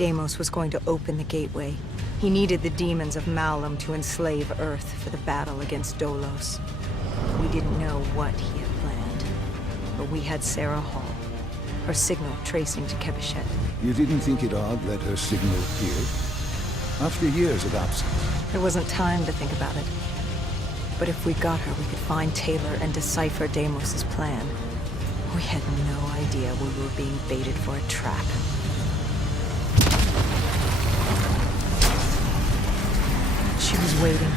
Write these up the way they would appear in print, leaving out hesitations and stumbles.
Deimos was going to open the gateway. He needed the demons of Malum to enslave Earth for the battle against Dolos. We didn't know what he had planned, but we had Sarah Hall, her signal tracing to Keveshet. You didn't think it odd that her signal appeared? After years of absence. There wasn't time to think about it. But if we got her, we could find Taylor and decipher Deimos' plan. We had no idea we were being baited for a trap. She was waiting.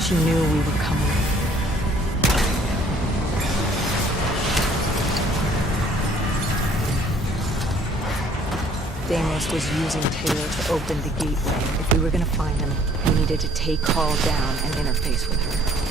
She knew we were coming. Deimos was using Taylor to open the gateway. If we were gonna find him, we needed to take Hall down and interface with her.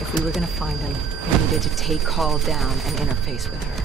If we were gonna find him, we needed to take Hall down and interface with her.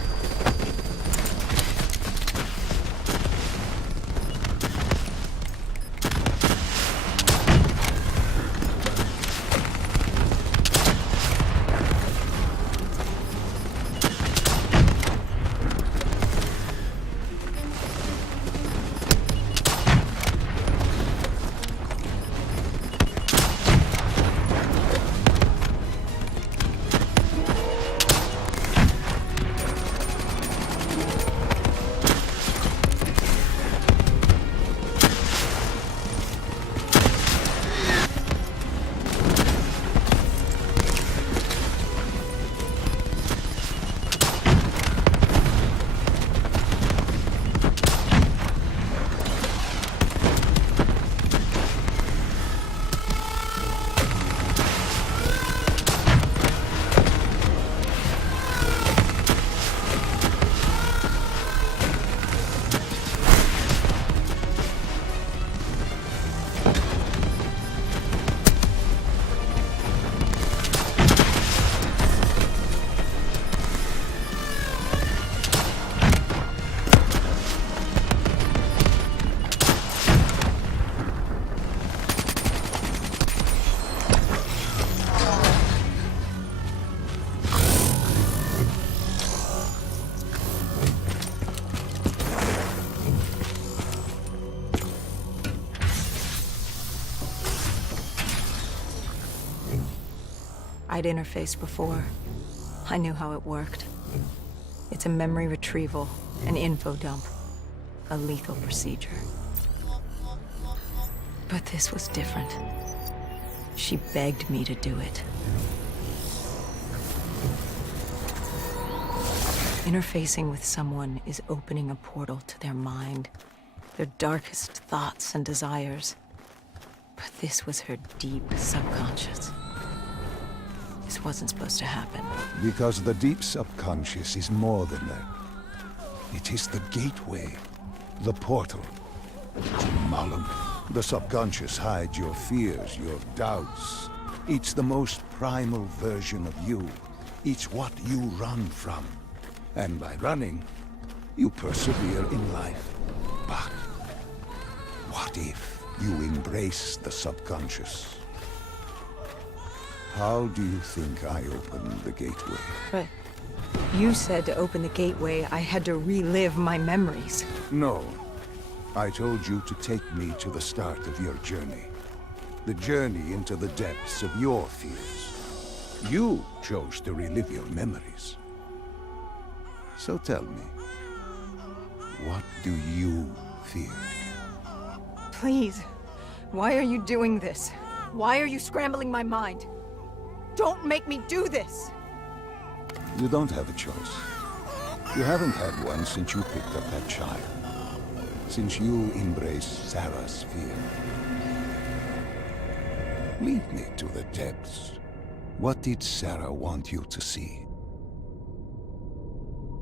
I'd interfaced before. I knew how it worked. It's a memory retrieval, an info dump, a lethal procedure. But this was different. She begged me to do it. Interfacing with someone is opening a portal to their mind, their darkest thoughts and desires. But this was her deep subconscious. This wasn't supposed to happen. Because the deep subconscious is more than that. It is the gateway, the portal to Malum. The subconscious hides your fears, your doubts. It's the most primal version of you. It's what you run from. And by running, you persevere in life. But what if you embrace the subconscious? How do you think I opened the gateway? But you said to open the gateway, I had to relive my memories. No. I told you to take me to the start of your journey. The journey into the depths of your fears. You chose to relive your memories. So tell me, what do you fear? Please, why are you doing this? Why are you scrambling my mind? Don't make me do this! You don't have a choice. You haven't had one since you picked up that child. Since you embraced Sarah's fear. Lead me to the depths. What did Sarah want you to see?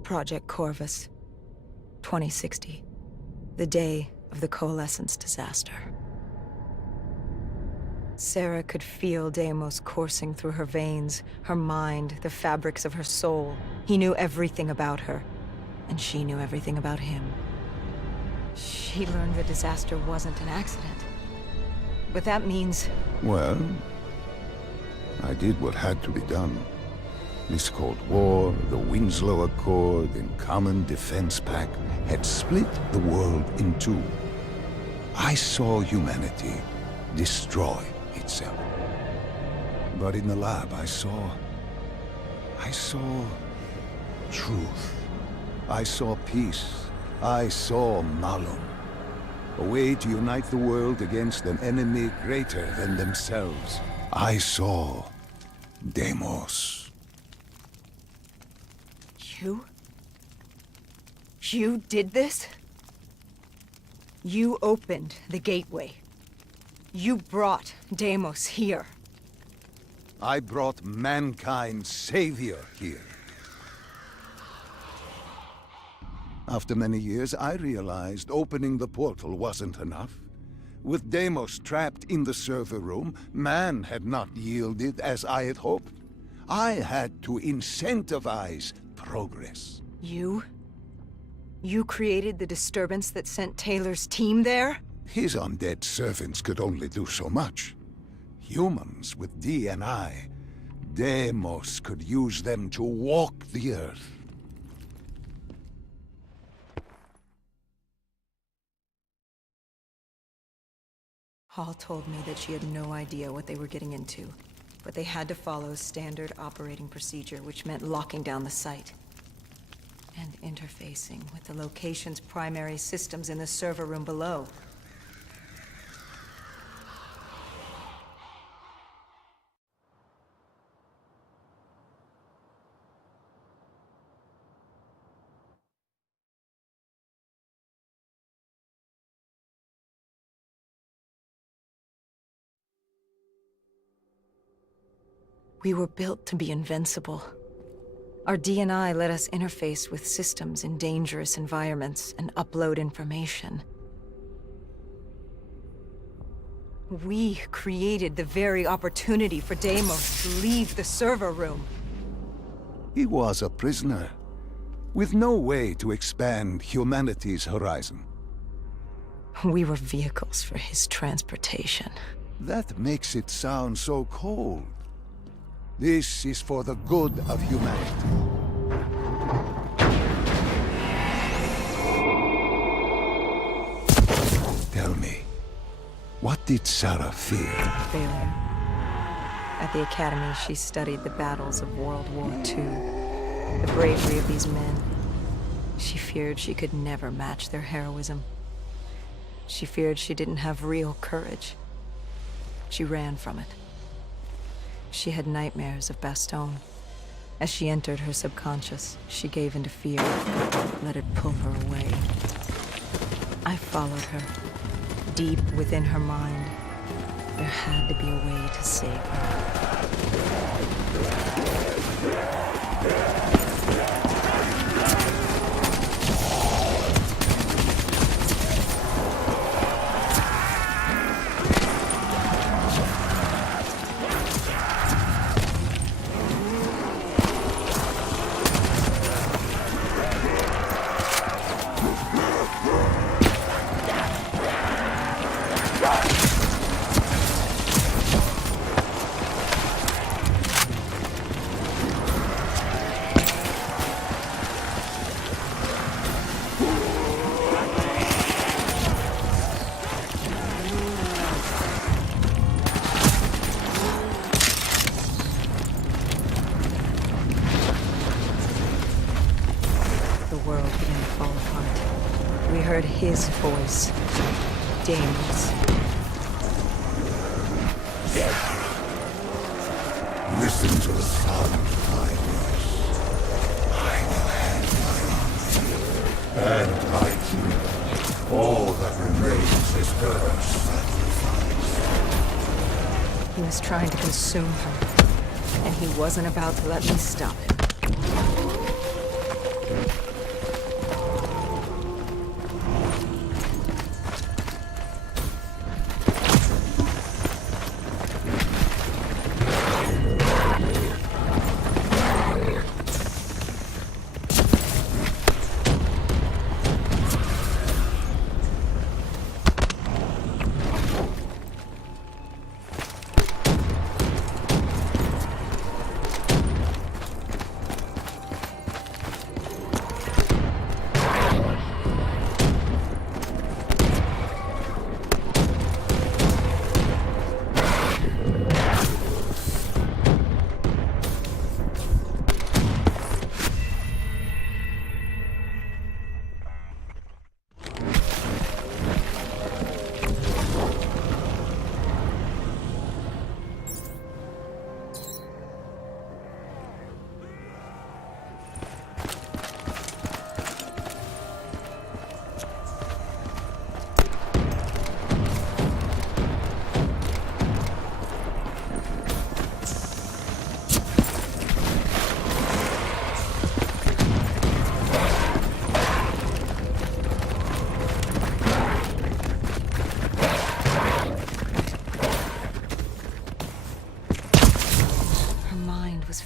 Project Corvus, 2060. The day of the Coalescence disaster. Sarah could feel Deimos coursing through her veins, her mind, the fabrics of her soul. He knew everything about her, and she knew everything about him. She learned the disaster wasn't an accident. But that means... Well, I did what had to be done. This Cold War, the Winslow Accord, and Common Defense Pact had split the world in two. I saw humanity destroy itself. But in the lab, I saw truth. I saw peace. I saw Malum. A way to unite the world against an enemy greater than themselves. I saw Deimos. You did this? You opened the gateway. You brought Deimos here. I brought mankind's savior here. After many years, I realized opening the portal wasn't enough. With Deimos trapped in the server room, man had not yielded as I had hoped. I had to incentivize progress. You created the disturbance that sent Taylor's team there? His undead servants could only do so much. Humans with DNI, Deimos could use them to walk the earth. Hall told me that she had no idea what they were getting into, but they had to follow standard operating procedure, which meant locking down the site and interfacing with the location's primary systems in the server room below. We were built to be invincible. Our DNI let us interface with systems in dangerous environments and upload information. We created the very opportunity for Deimos to leave the server room. He was a prisoner, with no way to expand humanity's horizon. We were vehicles for his transportation. That makes it sound so cold. This is for the good of humanity. Tell me, what did Sarah fear? Failure. At the Academy, she studied the battles of World War II, the bravery of these men. She feared she could never match their heroism. She feared she didn't have real courage. She ran from it. She had nightmares of Bastogne. As she entered her subconscious, she gave into fear, let it pull her away. I followed her. Deep within her mind, there had to be a way to save her. heard his voice. Damon's. Listen to the sound of my voice. I will hand my arm and my kingdom. All that remains is her sacrifice. He was trying to consume her, and he wasn't about to let me stop him.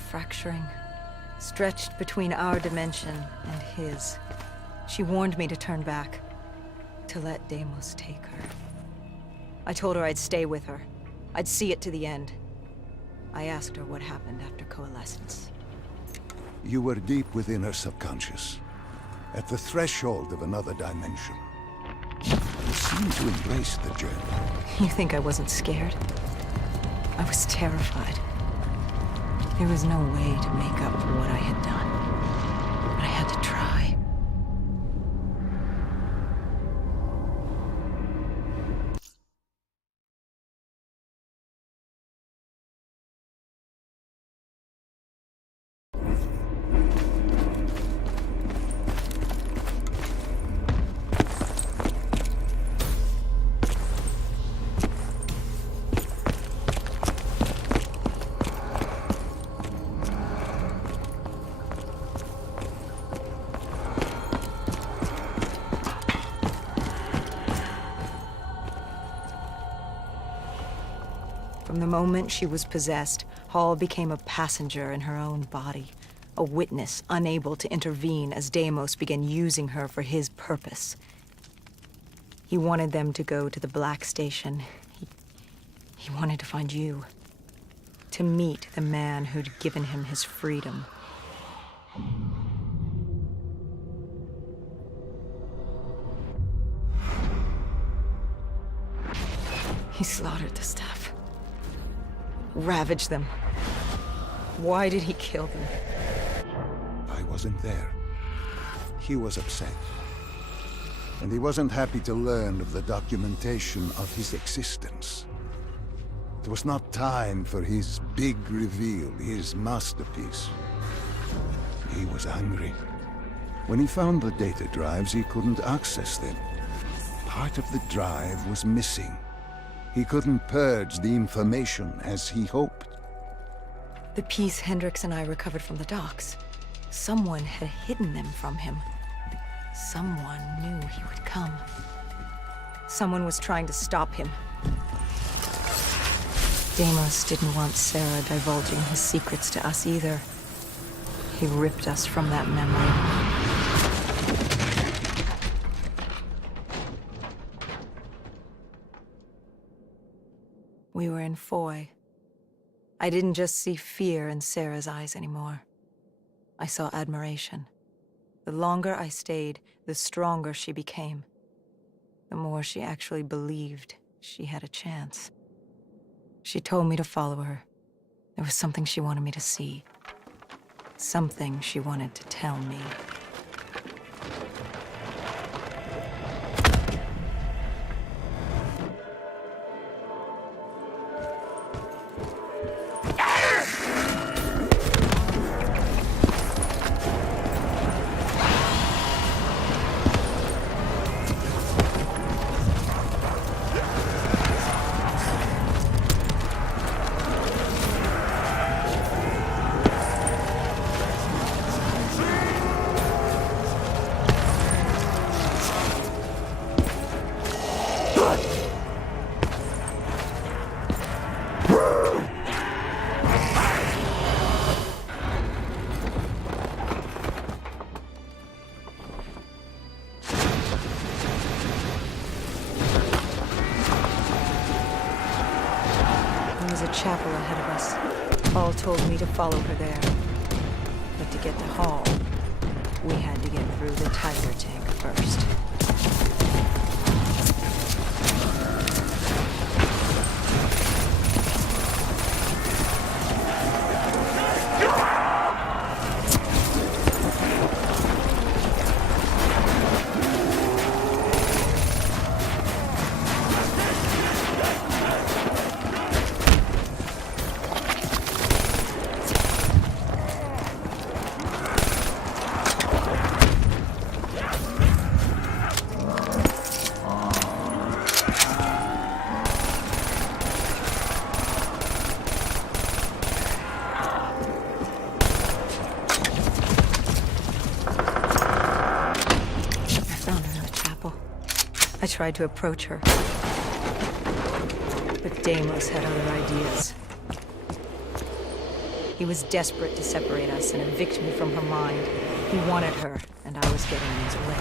Fracturing, stretched between our dimension and his. She warned me to turn back, to let Deimos take her. I told her I'd stay with her. I'd see it to the end. I asked her what happened after coalescence. You were deep within her subconscious, at the threshold of another dimension. You seemed to embrace the journey. You think I wasn't scared? I was terrified. There was no way to make up for what I had done. But I had to try. From the moment she was possessed, Hall became a passenger in her own body, a witness unable to intervene as Deimos began using her for his purpose. He wanted them to go to the Black Station. He wanted to find you, to meet the man who'd given him his freedom. He slaughtered the staff. Ravaged them. Why did he kill them? I wasn't there. He was upset. And he wasn't happy to learn of the documentation of his existence. It was not time for his big reveal, his masterpiece. He was angry. When he found the data drives, he couldn't access them. Part of the drive was missing. He couldn't purge the information as he hoped. The piece Hendricks and I recovered from the docks. Someone had hidden them from him. Someone knew he would come. Someone was trying to stop him. Deimos didn't want Sarah divulging his secrets to us either. He ripped us from that memory. We were in Foy. I didn't just see fear in Sarah's eyes anymore. I saw admiration. The longer I stayed, the stronger she became. The more she actually believed she had a chance. She told me to follow her. There was something she wanted me to see. Something she wanted to tell me. chapel ahead of us. Paul told me to follow her there. But to get to Hall, we had to get through the Tiger tank first. I tried to approach her, but Deimos had other ideas. He was desperate to separate us and evict me from her mind. He wanted her, and I was getting in his way.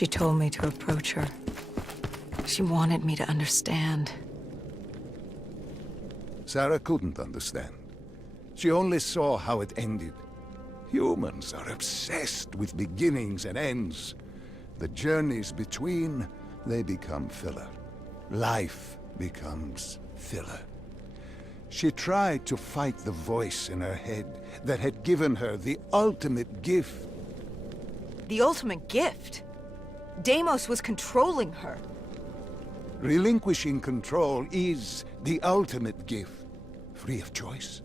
She told me to approach her. She wanted me to understand. Sarah couldn't understand. She only saw how it ended. Humans are obsessed with beginnings and ends. The journeys between, they become filler. Life becomes filler. She tried to fight the voice in her head that had given her the ultimate gift. The ultimate gift? Deimos was controlling her. Relinquishing control is the ultimate gift. Free of choice,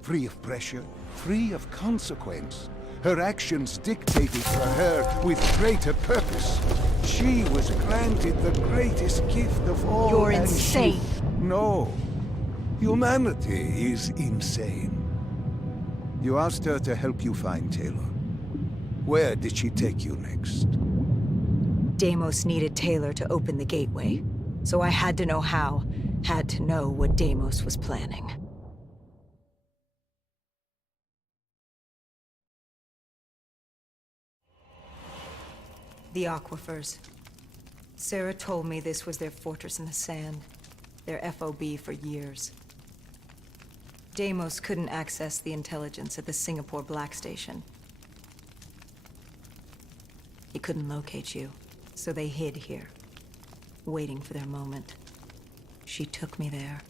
free of pressure, free of consequence. Her actions dictated for her with greater purpose. She was granted the greatest gift of all. You're and insane. No. Humanity is insane. You asked her to help you find Taylor. Where did she take you next? Deimos needed Taylor to open the gateway, so I had to know how, had to know what Deimos was planning. The aquifers. Sarah told me this was their fortress in the sand, their FOB for years. Deimos couldn't access the intelligence at the Singapore Black Station. He couldn't locate you, so they hid here, waiting for their moment. She took me there.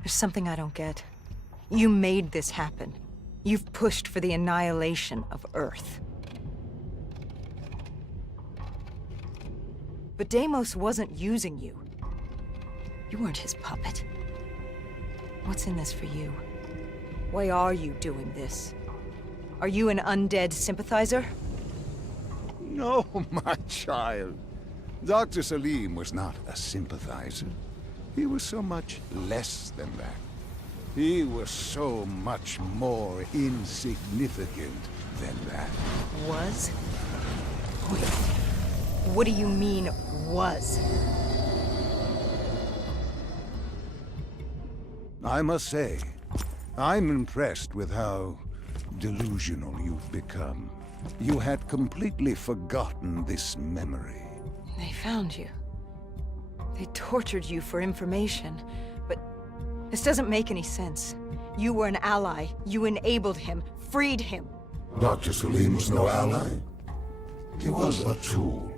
There's something I don't get. You made this happen. You've pushed for the annihilation of Earth. But Deimos wasn't using you. You weren't his puppet. What's in this for you? Why are you doing this? Are you an undead sympathizer? No, my child. Dr. Salim was not a sympathizer. He was so much less than that. He was so much more insignificant than that. Was? Wait. What do you mean, was? I must say, I'm impressed with how delusional you've become. You had completely forgotten this memory. They found you. They tortured you for information, but this doesn't make any sense. You were an ally. You enabled him, freed him. Dr. Salim was no ally. He was a tool.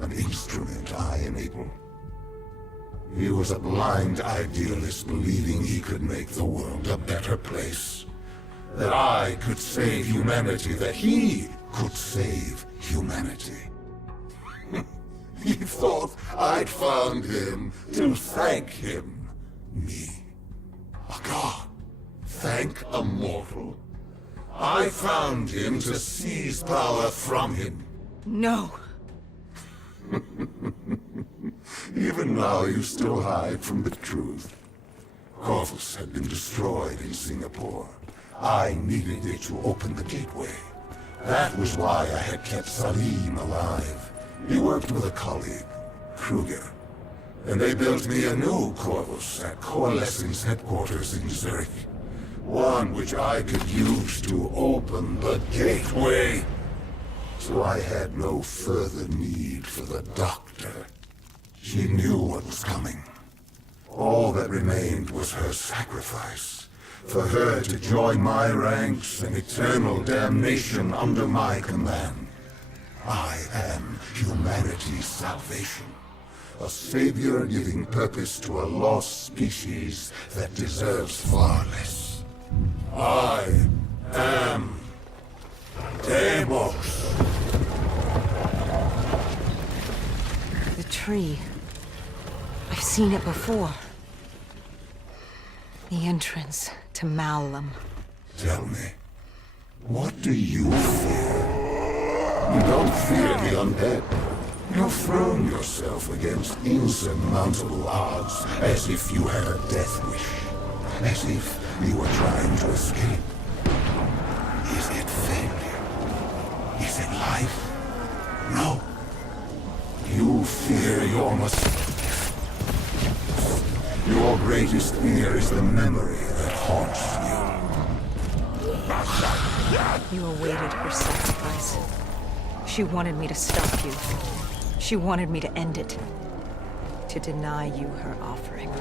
An instrument I enabled. He was a blind idealist believing he could make the world a better place. That I could save humanity, that he could save humanity. He thought I'd found him to thank him. Me. A god. Thank a mortal. I found him to seize power from him. No. Even now you still hide from the truth. Corvus had been destroyed in Singapore. I needed it to open the gateway. That was why I had kept Salim alive. He worked with a colleague, Kruger, and they built me a new Corvus at Coalescence headquarters in Zurich. One which I could use to open the gateway. So I had no further need for the doctor. She knew what was coming. All that remained was her sacrifice. For her to join my ranks and eternal damnation under my command. I am humanity's salvation. A savior giving purpose to a lost species that deserves far less. I am Deimos. The tree. I've seen it before. The entrance to Malum. Tell me, what do you fear? You don't fear the undead. You've thrown yourself against insurmountable odds, as if you had a death wish. As if you were trying to escape. Is it failure? Is it life? No. You fear your mistakes. Your greatest fear is the memory that haunts you. You awaited her sacrifice. She wanted me to stop you. She wanted me to end it. To deny you her offering.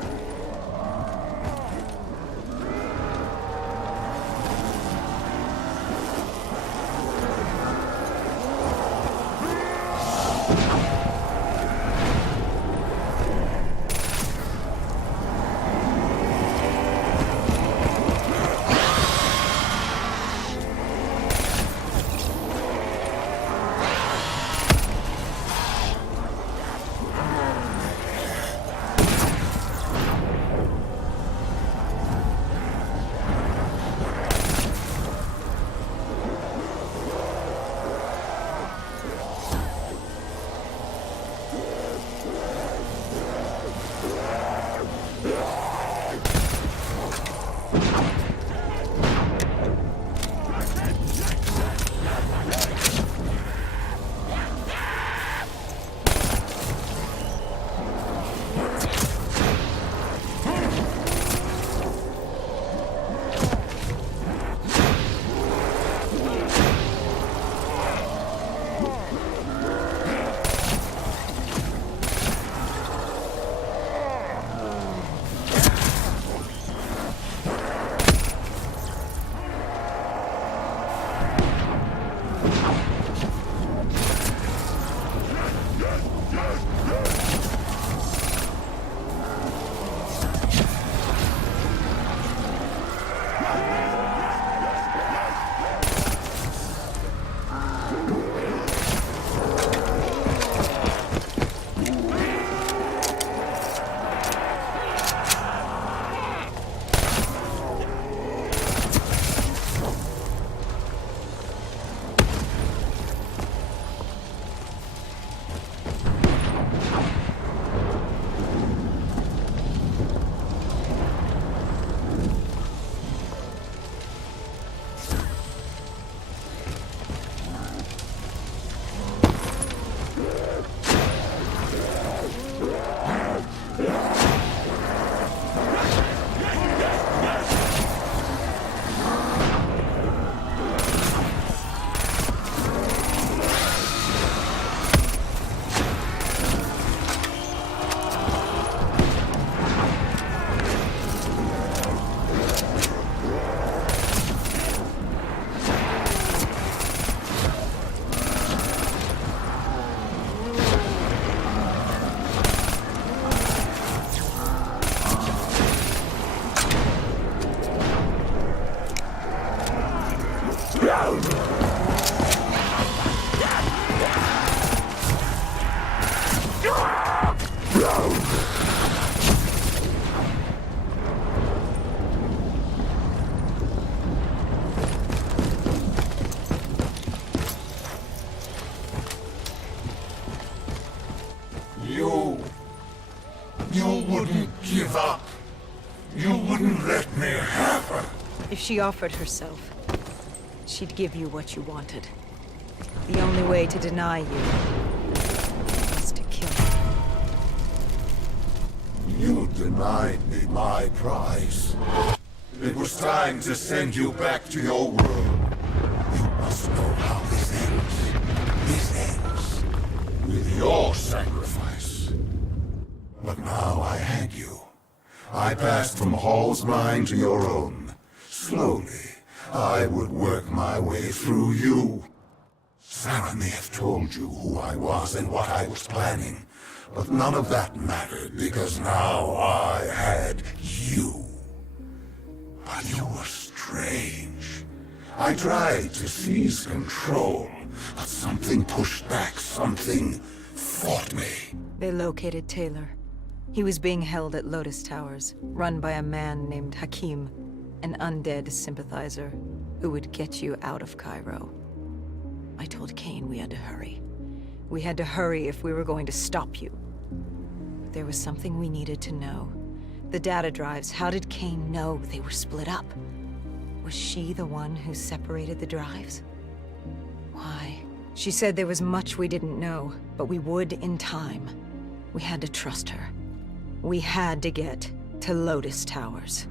You wouldn't give up. You wouldn't let me have her. If she offered herself, she'd give you what you wanted. The only way to deny you was to kill her. You denied me my prize. It was time to send you back to your world. You must know how this ends. This ends with your sacrifice. But now I had you. I passed from Hall's mind to your own. Slowly, I would work my way through you. Sarah may have told you who I was and what I was planning, but none of that mattered because now I had you. But you were strange. I tried to seize control, but something pushed back, something fought me. They located Taylor. He was being held at Lotus Towers, run by a man named Hakim, an undead sympathizer who would get you out of Cairo. I told Kane we had to hurry. We had to hurry if we were going to stop you. But there was something we needed to know. The data drives, how did Kane know they were split up? Was she the one who separated the drives? Why? She said there was much we didn't know, but we would in time. We had to trust her. We had to get to Lotus Towers.